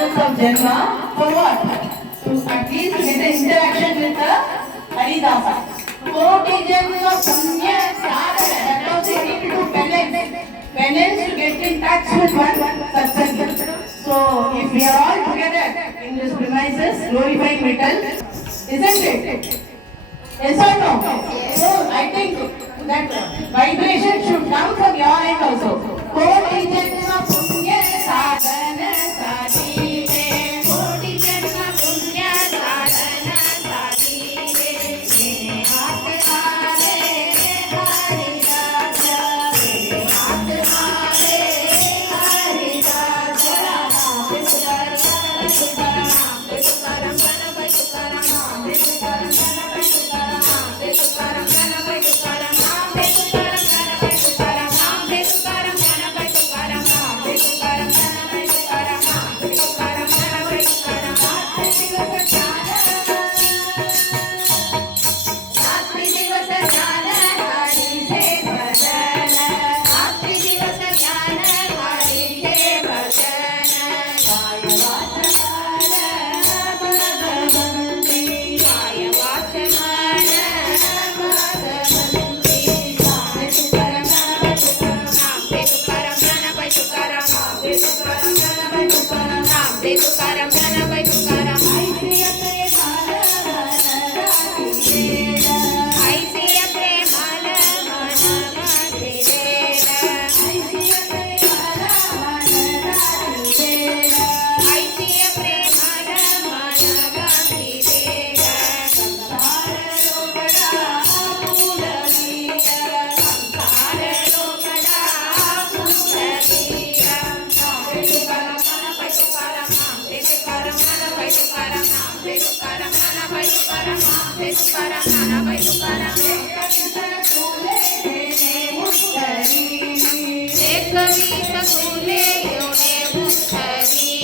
process of Janma for what? To at least get the interaction with the Haridasa. Koti Janma Punya Sadhana. That was they need to do penance to get in touch with one satsang. So if we are all together in this premises glorifying Vittal, isn't it? Yes or no? So I think that vibration should come from your end also. Koti Janma Punya Sadhana Sadhine. Koti Janma Punya Sadhana Sadhine. Haath maale Haridasa. Haath maale Haridasa. Tukaram Ganapati Tukaram Tukaram Ganapati Tukaram Tukaram Ganapati Tukaram Tukaram Ganapati Tukaram Tukaram Ganapati Tukaram Tukaram Ganapati Tukaram Tukaram Ganapati Tukaram रात्रि दिवस ज्ञान हरि से भजन रात्रि दिवस ज्ञान हरि से भजन काय watch मन भगवंती काय वाच मन भगवंती तुकाराम तुकाराम गणपती तुकाराम तुकाराम गणपती तुकाराम तुकाराम गणपती तुकाराम ऐसिय प्रेमाल मन गाठी देला ऐसिय प्रेमाल मन गाठी देला ऐसिय प्रेमाल मन गाठी देला संसार लोकड़ा फुलवीरा संसार लोकड़ा फुलवीरा तुकाराम गणपती तुकाराम तुकाराम गणपती तुकाराम तुकाराम गणपती तुकाराम तुकाराम गणपती तुकाराम एक वीस फुले एवढे मुठ्ठरी